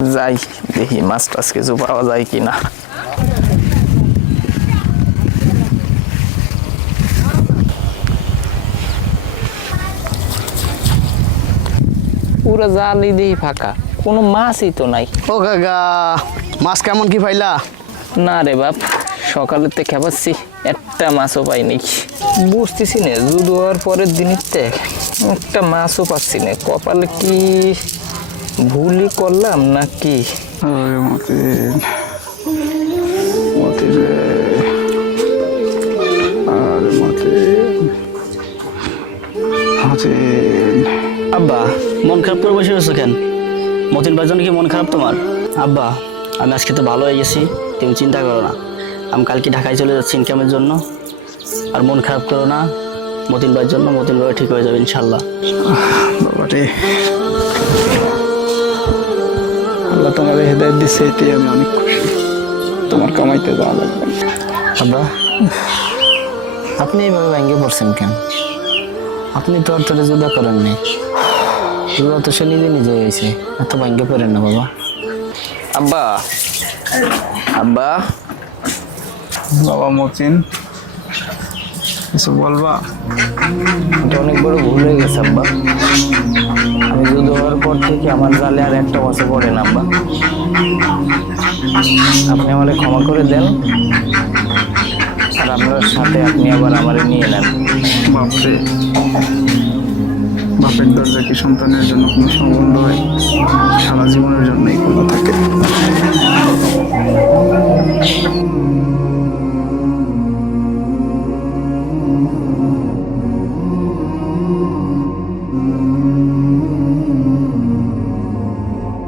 যাই দেখি মাছ টাছ কিছু পাওয়া যায় কিনা। পুরো জালই দেখি ফাঁকা, কোনো মাছই তো নাই। ও কাকা, মাছ কেমন কি পাইলা? না রে বাপ, সকালের থেকে খেপাচ্ছি, একটা মাছও পাইনি। বুঝতেছি না জুদু হওয়ার পরের দিনতে একটা মাছও পাচ্ছি না। কপালে কি ভুলই করলাম নাকি? আব্বা, মন খারাপ করে বসে রয়েছো কেন? মতিন ভাইয়ের জন্য কি মন খারাপ তোমার? আব্বা, আমি আজকে তো ভালো হয়ে গেছি, তুমি চিন্তা করো না। আমি কালকে ঢাকায় চলে যাচ্ছি ইনকামের জন্য। আর মন খারাপ করো না মতিন ভাইয়ের জন্য, মতিন ভাই ঠিক হয়ে যাবে ইনশাল্লাহ। বাবারে, আল্লাহ তোমার হেদায়েত দিচ্ছে, এতেই আমি অনেক খুশি। তোমার কামাইতে যাওয়া লাগবে না। আব্বা, আপনি এইভাবে ভেঙে পড়ছেন কেন? আপনি তো আর তোরে জুদা করেননি, জুদা তো সে নিজে নিজে হয়েছে। এত ভেঙে পড়েন না বাবা। আব্বা, আব্বা, বাবা মতিন, কিছু বলবা? এটা অনেক বড় ভুল হয়ে গেছে আব্বা। আমি জুদু হওয়ার পর থেকে আমার জালে আর একটা মাছও পড়ে না আব্বা। আপনি আমারে ক্ষমা করে দেন, আর আপনার সাথে আপনি আবার আমারে নিয়ে নেন। বাপরে, বাপের দরজা কি সন্তানের জন্য কোনো সম্বন্ধ হয়? সারা জীবনের